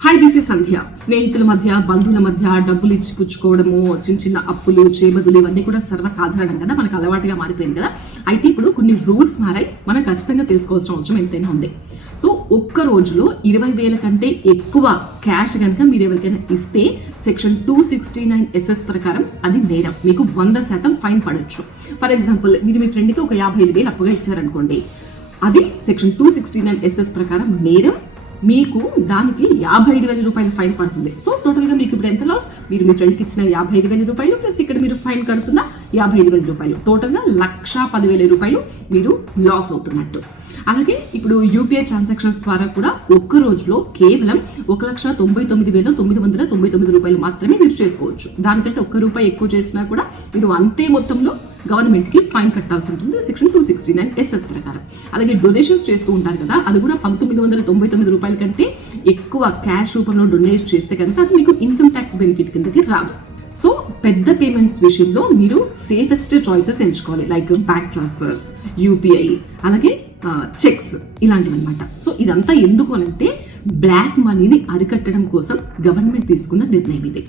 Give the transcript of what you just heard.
Hi this is సంధ్య స్నేహితుల మధ్య బంధువుల మధ్య డబ్బులు ఇచ్చి పుచ్చుకోవడము చిన్న చిన్న అప్పులు చేబదులు ఇవన్నీ కూడా సర్వసాధారణం కదా? మనకు అలవాటుగా మారిపోయింది కదా? అయితే ఇప్పుడు కొన్ని రూల్స్ మారాయి. మనం ఖచ్చితంగా తెలుసుకోవాల్సిన అవసరం ఎంతైనా ఉంది. సో ఒక్క రోజులో ఇరవై వేల కంటే ఎక్కువ క్యాష్ కనుక మీరు ఎవరికైనా ఇస్తే section two sixty nine S S ప్రకారం అది నేరం. మీకు వంద శాతం ఫైన్ పడొచ్చు. ఫర్ ఎగ్జాంపుల్ మీరు మీ ఫ్రెండ్కి ఒక యాభై ఐదు వేలు అప్పుగా ఇచ్చారనుకోండి. అది section two sixty nine S S ప్రకారం నేరం. మీకు దానికి యాభై ఐదు వేల రూపాయలు ఫైన్ పడుతుంది. సో టోటల్గా మీకు ఇప్పుడు ఎంత లాస్ మీరు మీ ఫ్రెండ్కి ఇచ్చిన యాభై ఐదు వేల రూపాయలు ప్లస్ ఇక్కడ మీరు ఫైన్ కడుతున్న యాభై ఐదు వేల రూపాయలు. టోటల్గా లక్ష పదివేల రూపాయలు మీరు లాస్ అవుతున్నట్టు. అలాగే ఇప్పుడు యూపీఐ ట్రాన్సాక్షన్స్ ద్వారా కూడా ఒక్క రోజులో కేవలం ఒక లక్ష తొంభై తొమ్మిది వేల తొమ్మిది వందల తొంభై తొమ్మిది రూపాయలు మాత్రమే మీరు చేసుకోవచ్చు. దానికంటే ఒక్క రూపాయి ఎక్కువ చేసినా కూడా మీరు అంతే మొత్తంలో గవర్నమెంట్కి ఫైన్ కట్టాల్సి ఉంటుంది. Section two sixty nine S S ప్రకారం. అలాగే డొనేషన్స్ చేస్తూ ఉంటారు కదా అది కూడా పంతొమ్మిది వందల తొంభై తొమ్మిది రూపాయల కంటే ఎక్కువ క్యాష్ రూపంలో డొనేట్ చేస్తే కనుక అది మీకు ఇన్కమ్ ట్యాక్స్ బెనిఫిట్ కిందకి రాదు. సో పెద్ద పేమెంట్స్ విషయంలో మీరు సేఫెస్ట్ చాయిసెస్ ఎంచుకోవాలి. లైక్ బ్యాంక్ ట్రాన్స్ఫర్స్ యూపీఐ అలాగే చెక్స్ ఇలాంటివి అనమాట సో ఇదంతా ఎందుకు అనంటే బ్లాక్ మనీని అరికట్టడం కోసం గవర్నమెంట్ తీసుకున్న నిర్ణయం ఇది.